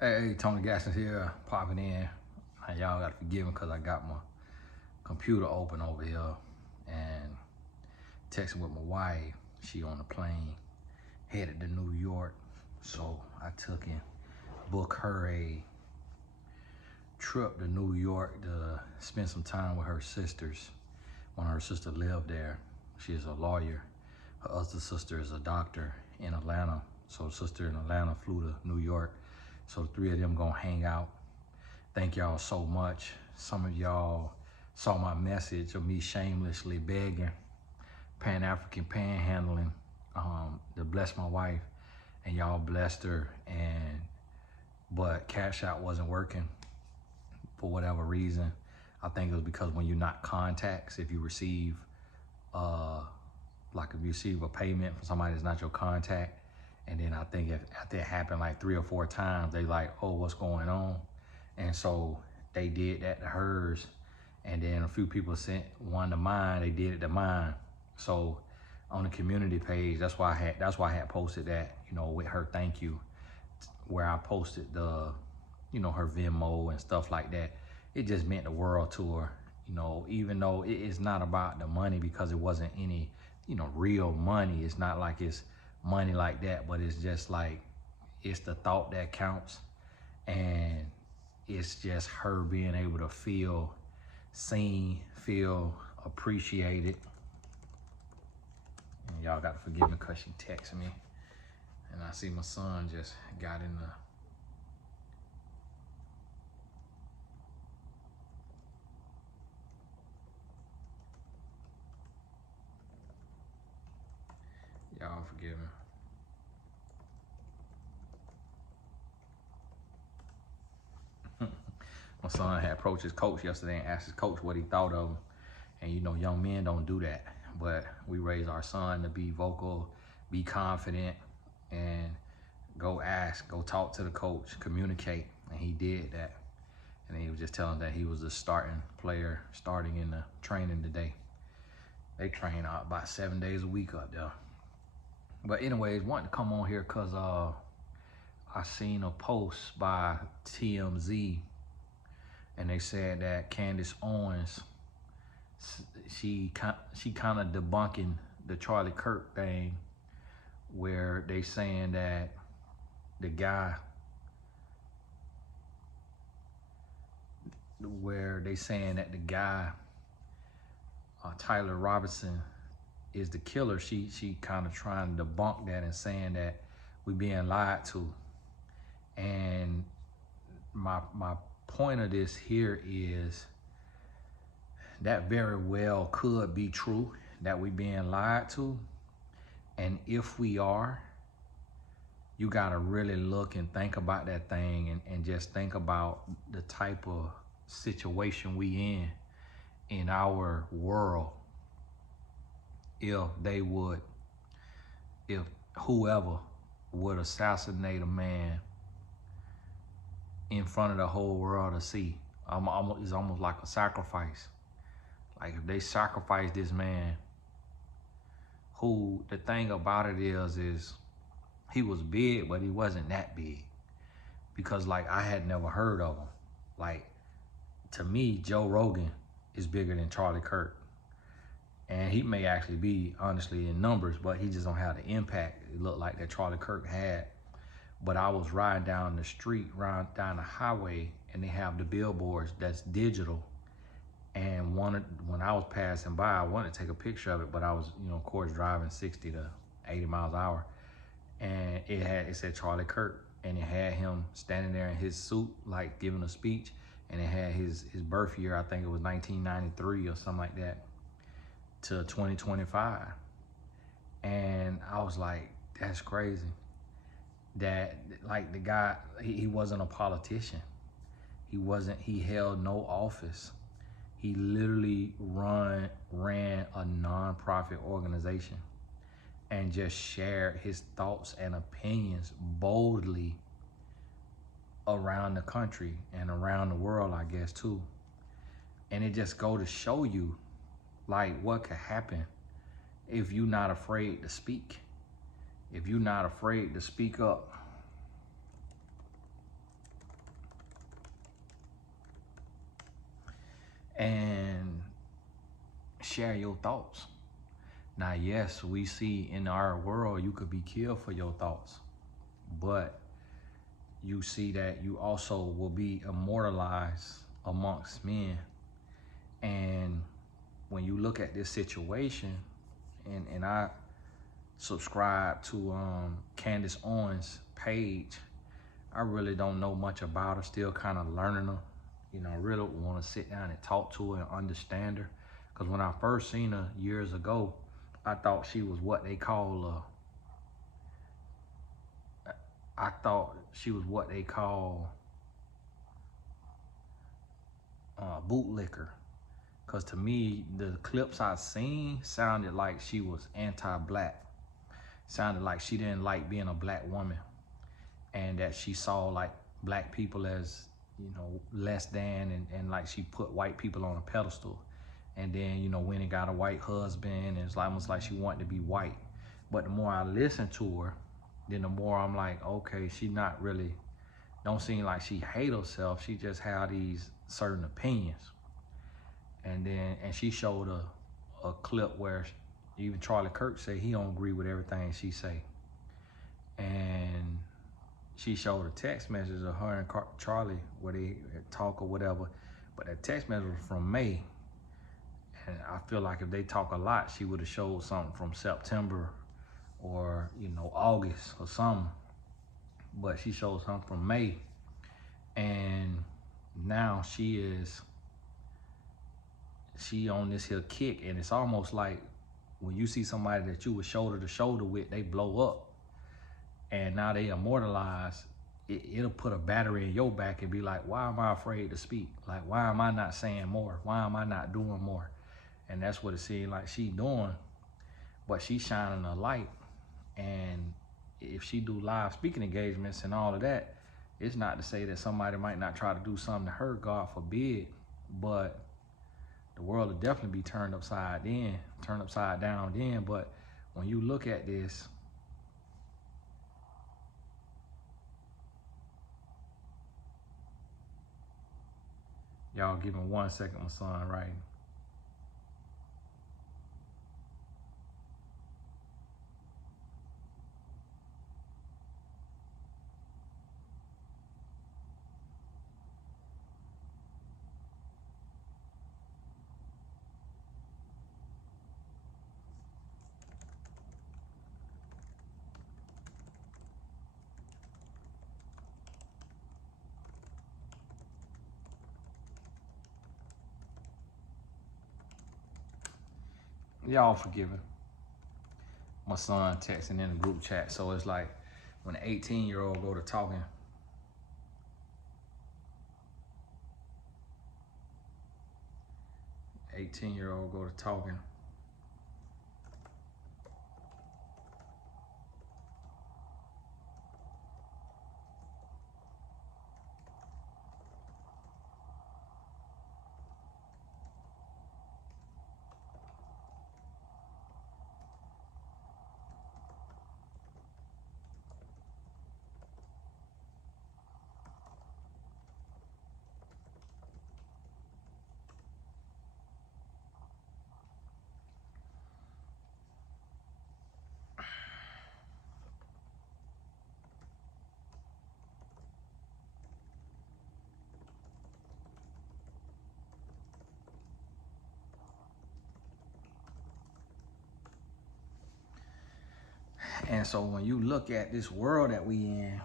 Hey, Tony Gaskins here, popping in. Y'all gotta forgive me because I got my computer open over here and texting with my wife. She on the plane, headed to New York. So I took and booked her a trip to New York to spend some time with her sisters. One of her sisters lived there. She is a lawyer. Her other sister is a doctor in Atlanta. So the sister in Atlanta flew to New York. So the three of them gonna hang out. Thank y'all so much. Some of y'all saw my message of me shamelessly begging, Pan-African panhandling, to bless my wife, and y'all blessed her. But Cash App wasn't working for whatever reason. I think it was because when you're not contacts, if you receive, if you receive a payment from somebody that's not your contact, and then I think after it happened like 3 or 4 times, they like, oh, what's going on? And so they did that to hers. And then a few people sent one to mine, they did it to mine. So on the community page, that's why I had posted that, with her thank you, where I posted the, her Venmo and stuff like that. It just meant the world to her, even though it's not about the money, because it wasn't any, real money. It's not like it's money like that, but it's just like, it's the thought that counts. And it's just her being able to feel seen, feel appreciated. And y'all got to forgive me because she texted me. And I see my son just got in the... Y'all forgive me. My son had approached his coach yesterday and asked his coach what he thought of him. And young men don't do that. But we raise our son to be vocal, be confident, and go ask, go talk to the coach, communicate. And he did that. And he was just telling that he was the starting player, starting in the training today. They train out about 7 days a week up there. But anyways, wanted to come on here because I seen a post by TMZ, and they said that Candace Owens, she kind of debunking the Charlie Kirk thing, where they saying that the guy, Tyler Robinson, is the killer. She kind of trying to debunk that and saying that we being lied to. And my point of this here is that very well could be true, that we being lied to. And if we are, you gotta really look and think about that thing, and just think about the type of situation we in our world. If whoever would assassinate a man in front of the whole world to see, it's almost like a sacrifice. Like if they sacrifice this man, who, the thing about it is he was big, but he wasn't that big. Because like I had never heard of him. Like to me, Joe Rogan is bigger than Charlie Kirk. And he may actually be, honestly, in numbers, but he just don't have the impact it looked like that Charlie Kirk had. But I was riding down the street, down the highway, and they have the billboards that's digital. And when I was passing by, I wanted to take a picture of it, but I was, of course, driving 60 to 80 miles an hour. And it said Charlie Kirk, and it had him standing there in his suit, like giving a speech. And it had his birth year, I think it was 1993 or something like that, to 2025. And I was like, that's crazy. That like the guy, he wasn't a politician. He held no office. He literally ran a nonprofit organization and just shared his thoughts and opinions boldly around the country and around the world, I guess, too. And it just go to show you like what could happen if you're not afraid to speak. If you're not afraid to speak up. and share your thoughts. Now, yes, we see in our world you could be killed for your thoughts, but you see that you also will be immortalized amongst men. And when you look at this situation, and I subscribe to Candace Owens' page, I really don't know much about her, still kind of learning her. You know, I really want to sit down and talk to her and understand her. Because when I first seen her years ago, I thought she was what they call bootlicker. Because to me, the clips I seen sounded like she was anti-black. Sounded like she didn't like being a black woman, and that she saw like black people as, you know, less than, and like she put white people on a pedestal. And then, you know, when it got a white husband, and it's almost like she wanted to be white. But the more I listen to her, then the more I'm like, okay, she not really, don't seem like she hate herself. She just have these certain opinions. And she showed a clip where even Charlie Kirk said he don't agree with everything she say. And she showed a text message of her and Charlie where they talk or whatever. But that text message was from May. And I feel like if they talk a lot, she would have showed something from September or, you know, August or something. But she showed something from May. And now she on this here kick, and it's almost like when you see somebody that you was shoulder to shoulder with, they blow up, and now they immortalized. It'll put a battery in your back and be like, why am I afraid to speak? Like, why am I not saying more? Why am I not doing more? And that's what it seemed like she doing, but she's shining a light. And if she do live speaking engagements and all of that, it's not to say that somebody might not try to do something to her, God forbid, but the world will definitely be turned upside down then. But when you look at this, y'all give me 1 second, my son writing. Y'all forgive my son texting in the group chat. So it's like when an 18-year-old go to talking, and so when you look at this world that we in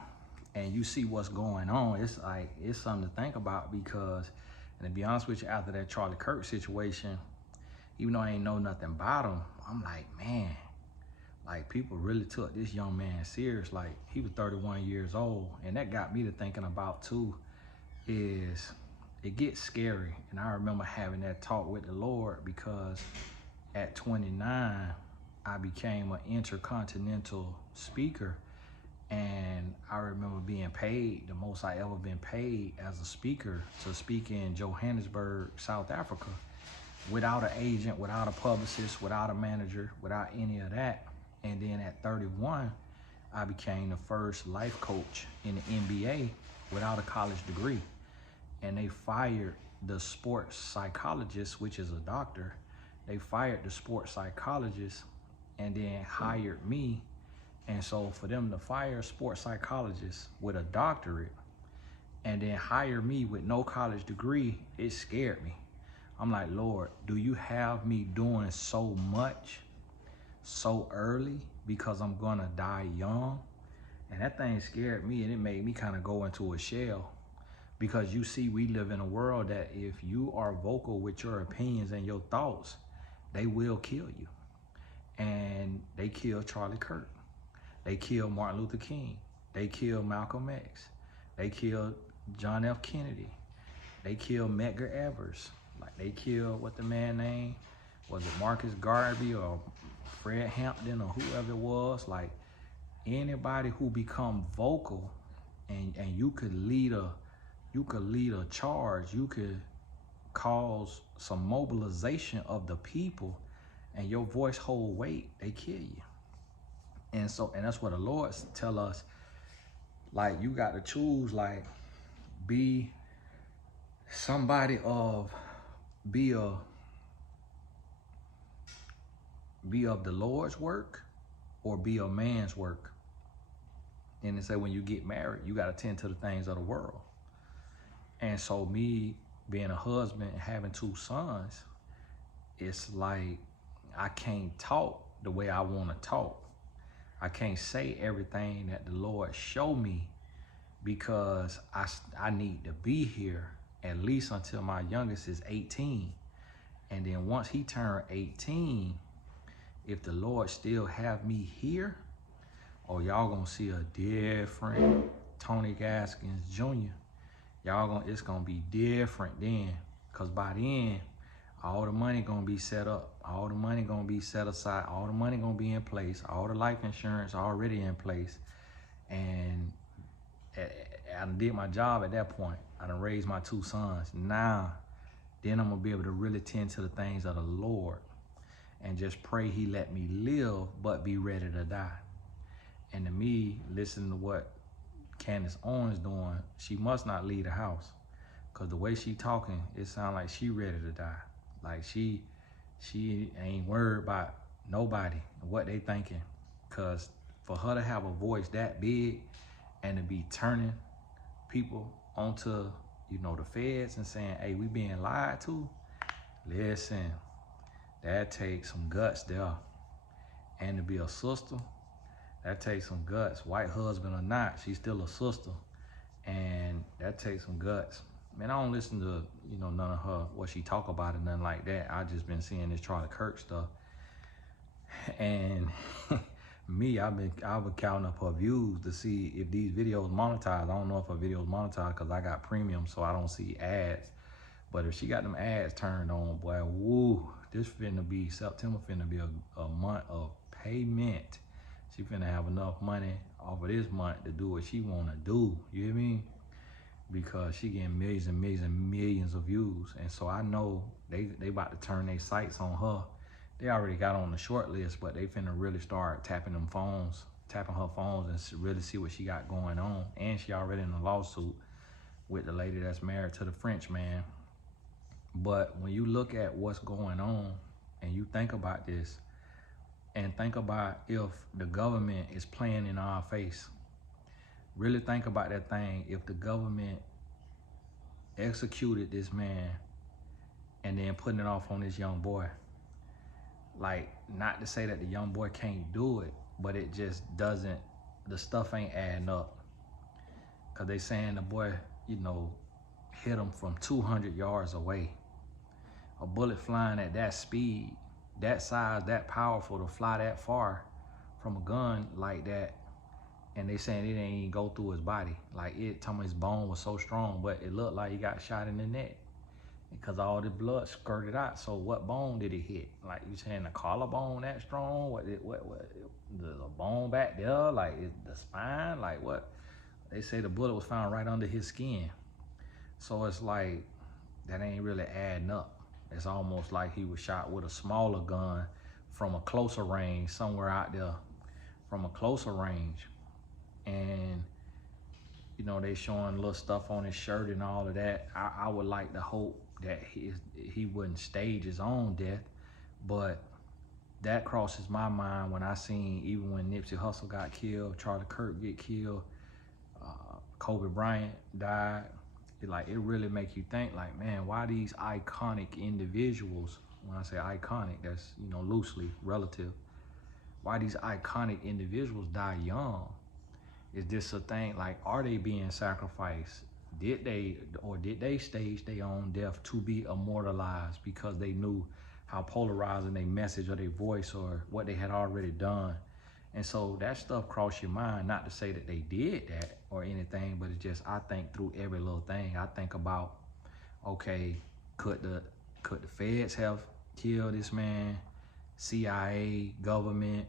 and you see what's going on, it's like, it's something to think about. Because, and to be honest with you, after that Charlie Kirk situation, even though I ain't know nothing about him, I'm like, man, like people really took this young man serious. Like, he was 31 years old. And that got me to thinking about too, is it gets scary. And I remember having that talk with the Lord, because at 29, I became an intercontinental speaker. And I remember being paid, the most I ever been paid as a speaker, to speak in Johannesburg, South Africa, without an agent, without a publicist, without a manager, without any of that. And then at 31, I became the first life coach in the NBA without a college degree. and they fired the sports psychologist, which is a doctor. They fired the sports psychologist and then hired me. And so for them to fire a sports psychologist with a doctorate and then hire me with no college degree, it scared me. I'm like, Lord, do you have me doing so much so early because I'm gonna die young? And that thing scared me, and it made me kind of go into a shell. Because you see, we live in a world that if you are vocal with your opinions and your thoughts, they will kill you. And they killed Charlie Kirk. They killed Martin Luther King. They killed Malcolm X. They killed John F. Kennedy. They killed Medgar Evers. Like, they killed, what the man name? Was it Marcus Garvey or Fred Hampton or whoever it was? Like, anybody who become vocal and you could lead a charge, you could cause some mobilization of the people, and your voice hold weight, they kill you. And that's what the Lord tell us, like, you got to choose, like, be somebody be of the Lord's work or be a man's work. And they say when you get married, you got to tend to the things of the world. And so me being a husband and having 2 sons, it's like I can't talk the way I want to talk. I can't say everything that the Lord showed me because I need to be here at least until my youngest is 18. And then once he turned 18, if the Lord still have me here, oh, y'all gonna see a different Tony Gaskins Jr. It's gonna be different then, because by then, all the money gonna be set up, all the money gonna be set aside, all the money gonna be in place, all the life insurance already in place. And I did my job at that point. I done raised my 2 sons. Now, then I'm gonna be able to really tend to the things of the Lord and just pray he let me live, but be ready to die. And to me, listening to what Candace Owens doing, she must not leave the house, because the way she talking, it sounds like she ready to die. Like she ain't worried about nobody and what they thinking, because for her to have a voice that big and to be turning people onto, the feds and saying, hey, we being lied to, listen, that takes some guts there. And to be a sister, that takes some guts. White husband or not, she's still a sister. And that takes some guts. Man, I don't listen to, none of her, what she talk about and nothing like that. I just been seeing this Charlie Kirk stuff. And me, I've been counting up her views to see if these videos monetized. I don't know if her videos monetized because I got premium, so I don't see ads. But if she got them ads turned on, boy, woo, September finna be a month of payment. She finna have enough money off of this month to do what she wanna do, you hear me? Because she getting millions and millions and millions of views. And so I know they about to turn their sights on her. They already got on the short list, but they finna really start tapping her phones and really see what she got going on. And she already in a lawsuit with the lady that's married to the French man. But when you look at what's going on and you think about this, and think about if the government is playing in our face, really think about that thing. If the government executed this man and then putting it off on this young boy, like, not to say that the young boy can't do it, but it just doesn't, the stuff ain't adding up. Because they saying the boy, hit him from 200 yards away. A bullet flying at that speed, that size, that powerful, to fly that far from a gun like that, and they saying it ain't even go through his body. Like, his bone was so strong, but it looked like he got shot in the neck because all the blood skirted out. So what bone did it hit? Like, you saying the collarbone that strong? What the bone back there? Like, the spine? Like, what? They say the bullet was found right under his skin. So it's like, that ain't really adding up. It's almost like he was shot with a smaller gun from a closer range, somewhere out there from a closer range. And you know, they showing little stuff on his shirt and all of that. I would like to hope that he wouldn't stage his own death, but that crosses my mind when I seen, even when Nipsey Hussle got killed, Charlie Kirk get killed, Kobe Bryant died. It really make you think, like, man, why these iconic individuals, when I say iconic, that's, you know, loosely relative, why these iconic individuals die young? Is this a thing, like, are they being sacrificed? Did they stage their own death to be immortalized because they knew how polarizing their message or their voice or what they had already done? And so that stuff crossed your mind, not to say that they did that or anything, but it's just, I think through every little thing. I think about, okay, could the feds have killed this man? CIA, government?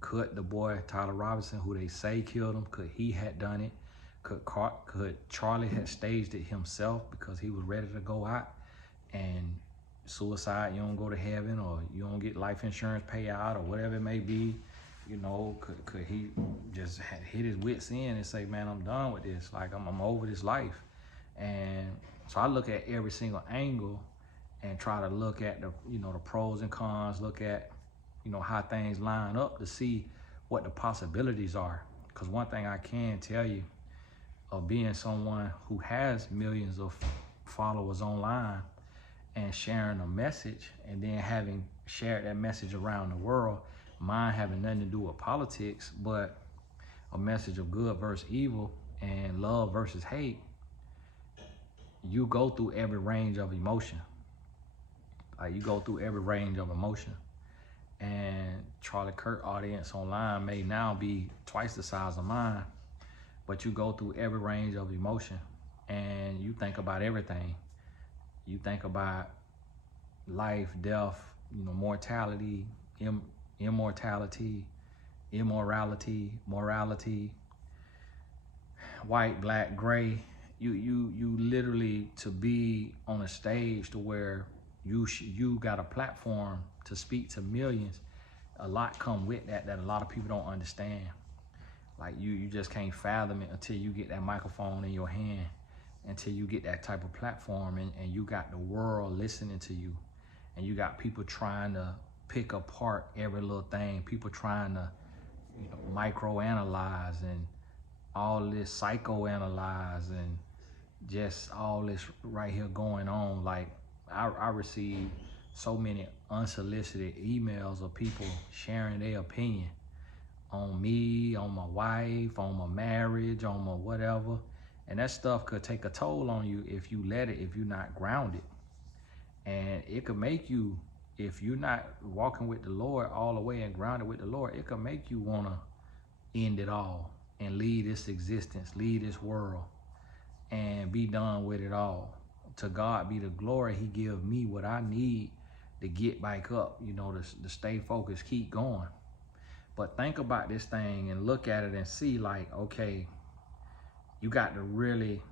Could the boy Tyler Robinson, who they say killed him, could he had done it? Could Charlie had staged it himself because he was ready to go out? And suicide, you don't go to heaven, or you don't get life insurance payout, or whatever it may be. You know, could he just hit his wits end and say, man, I'm done with this. Like, I'm over this life. And so I look at every single angle and try to look at the, you know, the pros and cons, look at, you know, how things line up to see what the possibilities are. Because one thing I can tell you, of being someone who has millions of followers online and sharing a message, and then having shared that message around the world, mine having nothing to do with politics, but a message of good versus evil and love versus hate, you go through every range of emotion. Like, you go through every range of emotion. And Charlie Kirk audience online may now be twice the size of mine, but you go through every range of emotion and you think about everything. You think about life, death, you know, mortality, immortality, immorality, morality, white, black, gray. You literally, to be on a stage to where you got a platform to speak to millions, a lot come with that a lot of people don't understand. Like, you just can't fathom it until you get that microphone in your hand, until you get that type of platform, and you got the world listening to you, and you got people trying to pick apart every little thing, people trying to, you know, microanalyze and all this psychoanalyze and just all this right here going on. Like, I received so many unsolicited emails of people sharing their opinion on me, on my wife, on my marriage, on my whatever. And that stuff could take a toll on you if you let it, if you're not grounded. And it could make you, if you're not walking with the Lord all the way and grounded with the Lord, it could make you want to end it all and leave this existence, leave this world, and be done with it all. To God be the glory. He give me what I need to get back up, you know, to stay focused, keep going. But think about this thing and look at it and see, like, okay, you got to really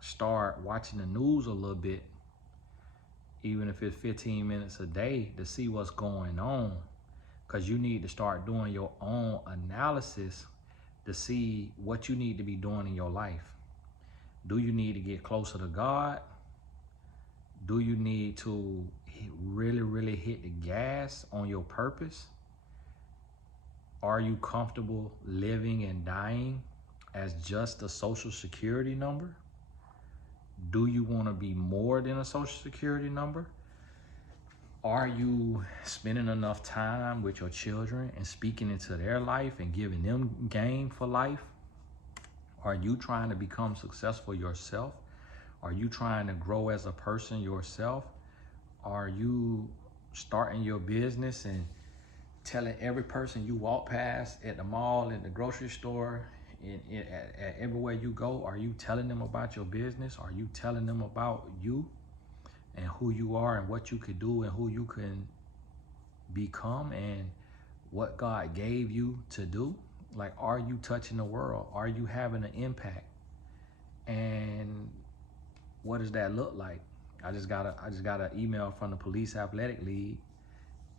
start watching the news a little bit, even if it's 15 minutes a day, to see what's going on. Because you need to start doing your own analysis to see what you need to be doing in your life. Do you need to get closer to God? Do you need to really, really hit the gas on your purpose? Are you comfortable living and dying as just a social security number? Do you want to be more than a social security number? Are you spending enough time with your children and speaking into their life and giving them game for life? Are you trying to become successful yourself? Are you trying to grow as a person yourself? Are you starting your business and telling every person you walk past at the mall, in the grocery store, at everywhere you go, are you telling them about your business? Are you telling them about you and who you are and what you could do and who you can become and what God gave you to do? Like, are you touching the world? Are you having an impact? And what does that look like? I just got an email from the Police Athletic League,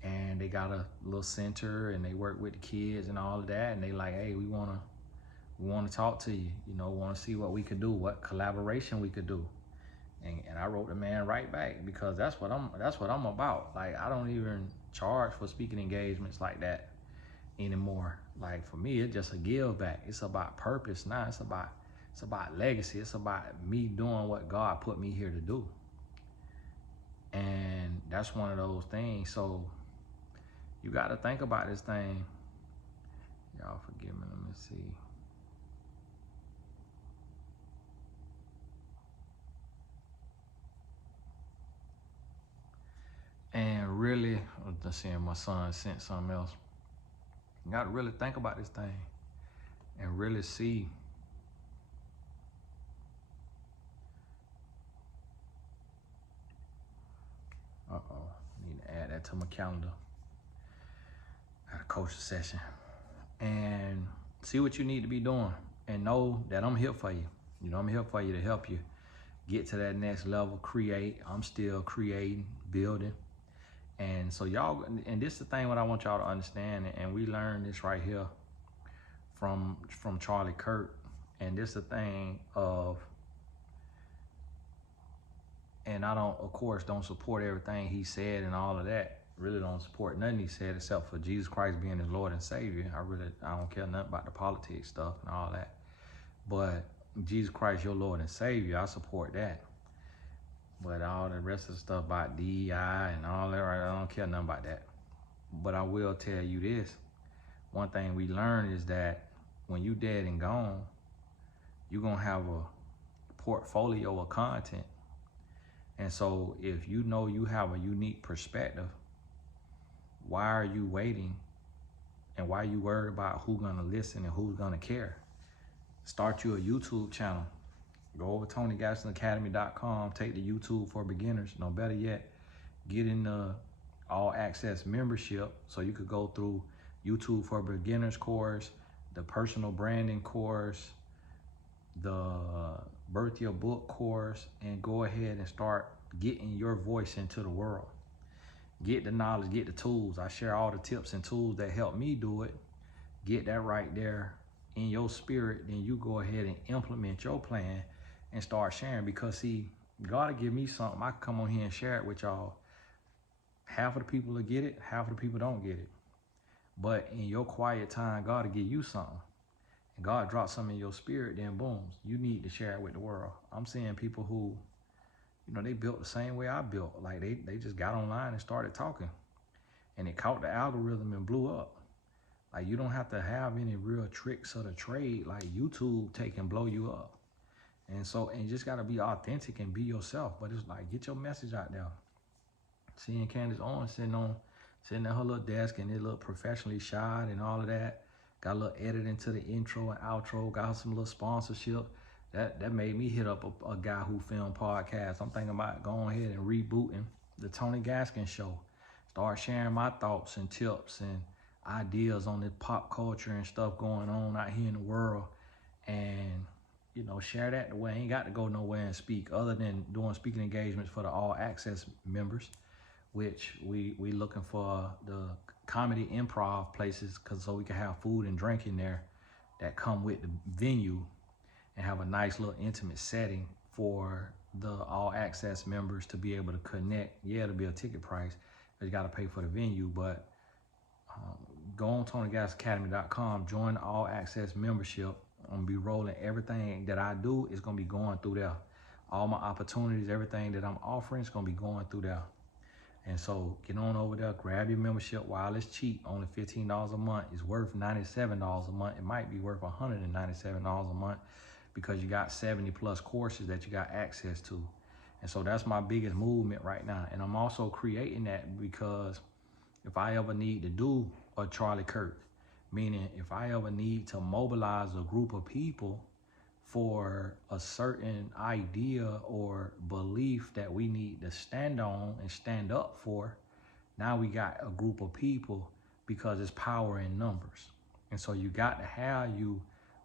and they got a little center and they work with the kids and all of that, and they like, hey, we want We want to talk to you, want to see what we could do, what collaboration we could do. And I wrote the man right back, because that's what I'm about. Like, I don't even charge for speaking engagements like that anymore. Like, for me, it's just a give back. It's about purpose now. It's about legacy. It's about me doing what God put me here to do. And that's one of those things. So you got to think about this thing. Y'all forgive me. Let me see. And really, I'm just seeing my son sent something else. You got to really think about this thing and really see. Need to add that to my calendar. Got a coaching session. And see what you need to be doing. And know that I'm here for you. I'm here for you to help you get to that next level, create. I'm still creating, building. And so y'all, and this is the thing what I want y'all to understand, and we learned this right here from Charlie Kirk. And this is the thing of, and I don't, of course, don't support everything he said and all of that. Really don't support nothing he said except for Jesus Christ being his Lord and Savior. I don't care nothing about the politics stuff and all that. But Jesus Christ, your Lord and Savior, I support that. But all the rest of the stuff about DEI and all that, I don't care nothing about that. But I will tell you this. One thing we learned is that when you dead and gone, you're going to have a portfolio of content. And so if you know you have a unique perspective, why are you waiting? And why are you worried about who's going to listen and who's going to care? Start you a YouTube channel. Go over to TonyGastonAcademy.com. Take the YouTube for beginners. No, better yet, get in the all access membership so you could go through YouTube for beginners course, the personal branding course, the birth your book course, and go ahead and start getting your voice into the world. Get the knowledge, get the tools. I share all the tips and tools that help me do it. Get that right there in your spirit. Then you go ahead and implement your plan and start sharing. Because see, God will give me something. I can come on here and share it with y'all. Half of the people will get it, half of the people don't get it. But in your quiet time, God will give you something. And God drops something in your spirit, then boom, you need to share it with the world. I'm seeing people who, they built the same way I built. Like they just got online and started talking. And it caught the algorithm and blew up. Like, you don't have to have any real tricks of the trade. Like, YouTube can blow you up. And so, and you just got to be authentic and be yourself. But it's like, get your message out there. Seeing Candace Owens sitting at her little desk and it look professionally shot and all of that. Got a little editing to the intro and outro. Got some little sponsorship. That made me hit up a guy who filmed podcasts. I'm thinking about going ahead and rebooting the Tony Gaskin Show. Start sharing my thoughts and tips and ideas on the pop culture and stuff going on out here in the world. And, share that the way. I ain't got to go nowhere and speak other than doing speaking engagements for the all access members, which we looking for the comedy improv places so we can have food and drink in there that come with the venue and have a nice little intimate setting for the all access members to be able to connect. Yeah, it'll be a ticket price, but you got to pay for the venue. But go on TonyGastonAcademy.com, join the all access membership. I'm gonna be rolling everything that I do is gonna be going through there. All my opportunities, everything that I'm offering is gonna be going through there. And so get on over there, grab your membership while it's cheap, only $15 a month. It's worth $97 a month. It might be worth $197 a month because you got 70 plus courses that you got access to. And so that's my biggest movement right now. And I'm also creating that because if I ever need to do a Charlie Kirk, meaning if I ever need to mobilize a group of people for a certain idea or belief that we need to stand on and stand up for, now we got a group of people because it's power in numbers. And so you got to have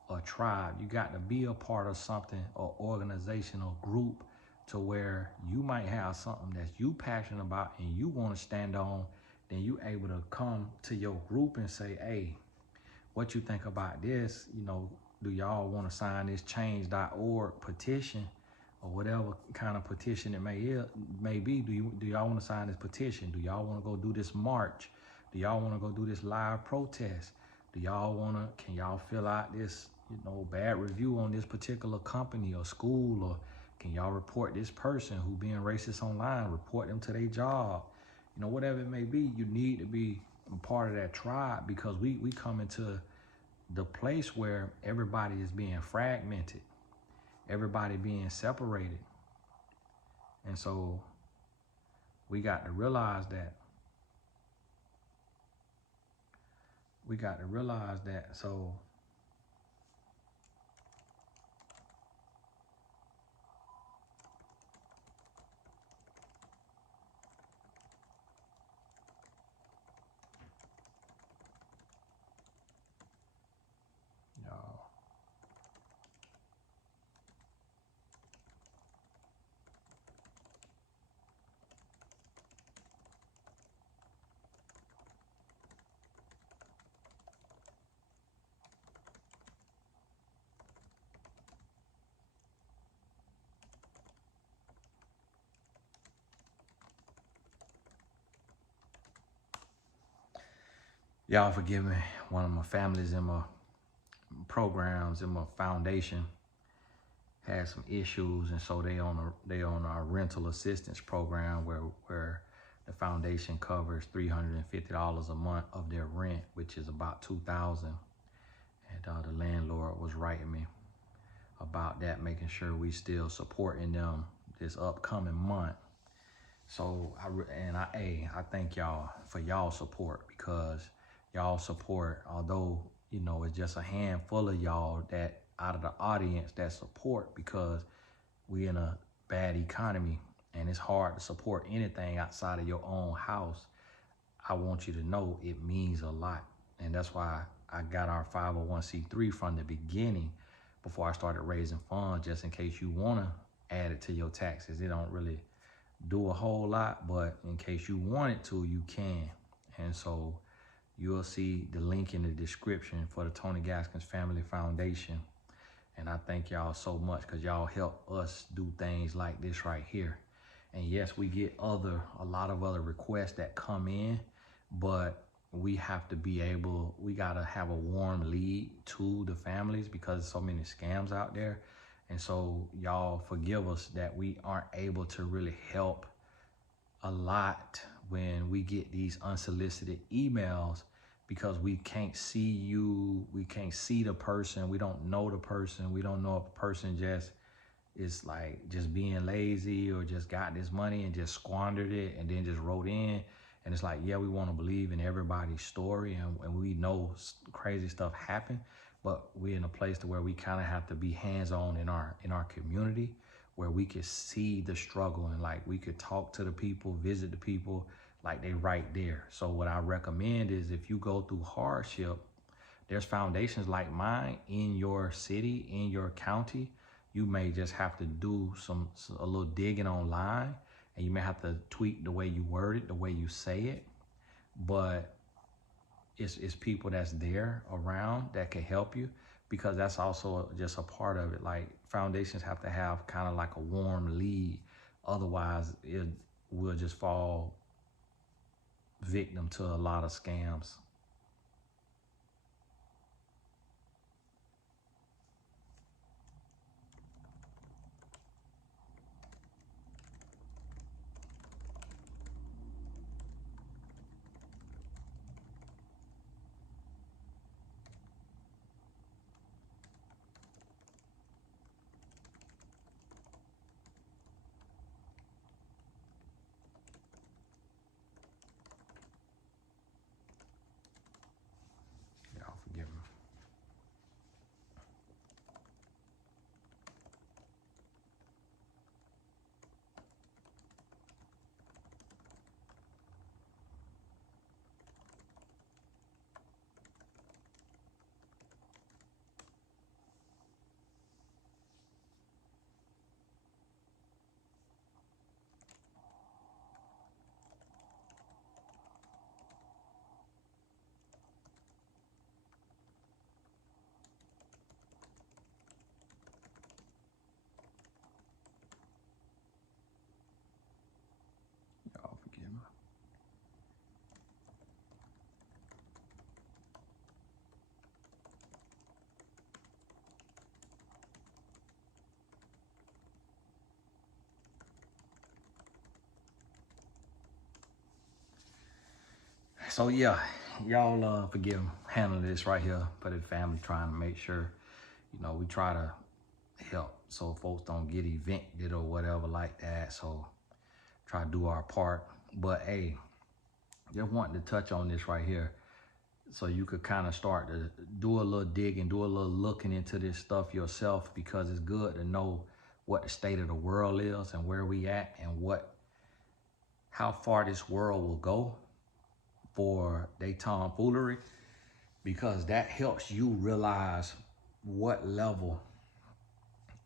a tribe. You got to be a part of something, or organization or group, to where you might have something that you passionate about and you want to stand on. Then you able to come to your group and say, hey, what you think about this? do y'all want to sign this change.org petition or whatever kind of petition it may be? Do y'all want to sign this petition? Do y'all want to go do this march? Do y'all want to go do this live protest? Do y'all want to, can y'all fill out this, bad review on this particular company or school? Or can y'all report this person who being racist online, report them to their job? Whatever it may be, you need to be a part of that tribe, because we come into the place where everybody is being fragmented, everybody being separated. And so we got to realize that. So y'all forgive me. One of my families in my programs in my foundation had some issues, and so they on our rental assistance program where the foundation covers $350 a month of their rent, which is about $2,000. And the landlord was writing me about that, making sure we still supporting them this upcoming month. So I thank y'all for y'all support, because y'all support, although it's just a handful of y'all that out of the audience that support, because we in a bad economy and it's hard to support anything outside of your own house. I want you to know it means a lot. And that's why I got our 501c3 from the beginning before I started raising funds, just in case you want to add it to your taxes. It don't really do a whole lot, but in case you want it to, you can. And so you'll see the link in the description for the Tony Gaskins Family Foundation. And I thank y'all so much, because y'all help us do things like this right here. And yes, we get a lot of other requests that come in, but we have to we got to have a warm lead to the families, because there's so many scams out there. And so y'all forgive us that we aren't able to really help a lot when we get these unsolicited emails, because we can't see you, we can't see the person, we don't know the person, we don't know if a person is just being lazy or just got this money and just squandered it and then just wrote in. And it's like, yeah, we want to believe in everybody's story, and we know crazy stuff happen, but we're in a place to where we kind of have to be hands-on in our community, where we could see the struggle and we could talk to the people, visit the people like they right there. So what I recommend is, if you go through hardship, there's foundations like mine in your city, in your county. You may just have to do a little digging online, and you may have to tweak the way you word it, the way you say it, but it's people that's there around that can help you, because that's also just a part of it. Like, foundations have to have kind of like a warm lead. Otherwise, it will just fall victim to a lot of scams. So yeah, y'all forgive handling this right here for the family, trying to make sure, we try to help so folks don't get evicted or whatever like that. So try to do our part. But hey, just wanting to touch on this right here so you could kind of start to do a little digging, do a little looking into this stuff yourself, because it's good to know what the state of the world is and where we at and how far this world will go for their tomfoolery, because that helps you realize what level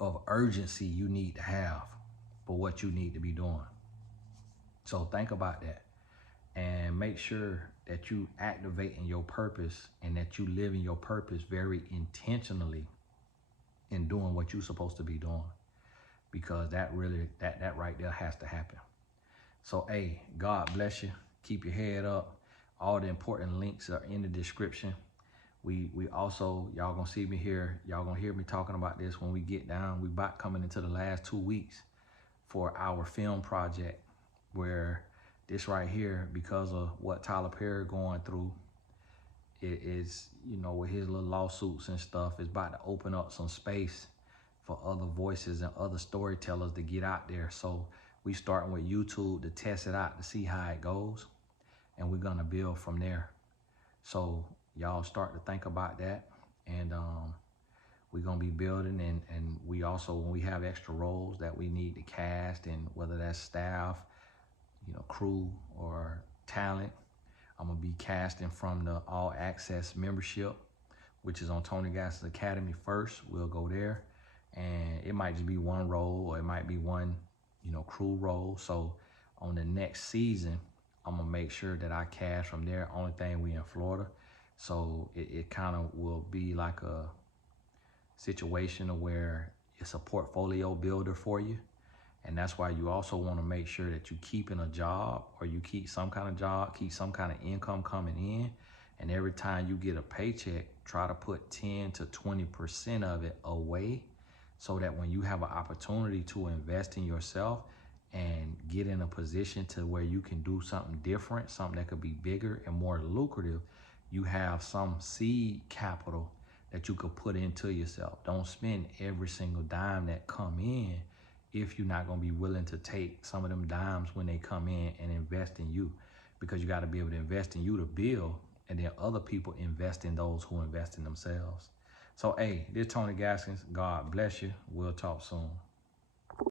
of urgency you need to have for what you need to be doing. So think about that and make sure that you activate in your purpose and that you live in your purpose very intentionally in doing what you're supposed to be doing, because that right there has to happen. So, hey, God bless you. Keep your head up. All the important links are in the description. We also, y'all gonna see me here. Y'all gonna hear me talking about this when we get down. We about coming into the last 2 weeks for our film project, where this right here, because of what Tyler Perry going through, it is, with his little lawsuits and stuff, it's about to open up some space for other voices and other storytellers to get out there. So we starting with YouTube to test it out to see how it goes, and we're gonna build from there. So y'all start to think about that, and we're gonna be building, and we also, when we have extra roles that we need to cast, and whether that's staff, crew or talent, I'm gonna be casting from the All Access membership, which is on Tony Gass's Academy first. We'll go there, and it might just be one role, or it might be one, crew role. So on the next season, I'm gonna make sure that I cast from there. Only thing, we in Florida, so it kind of will be like a situation where it's a portfolio builder for you. And that's why you also want to make sure that you keep in a job, or you keep some kind of job, keep some kind of income coming in. And every time you get a paycheck, try to put 10 to 20% of it away, so that when you have an opportunity to invest in yourself and get in a position to where you can do something different, something that could be bigger and more lucrative, you have some seed capital that you could put into yourself. Don't spend every single dime that come in if you're not gonna be willing to take some of them dimes when they come in and invest in you, because you gotta be able to invest in you to build, and then other people invest in those who invest in themselves. So, hey, this is Tony Gaskins. God bless you. We'll talk soon.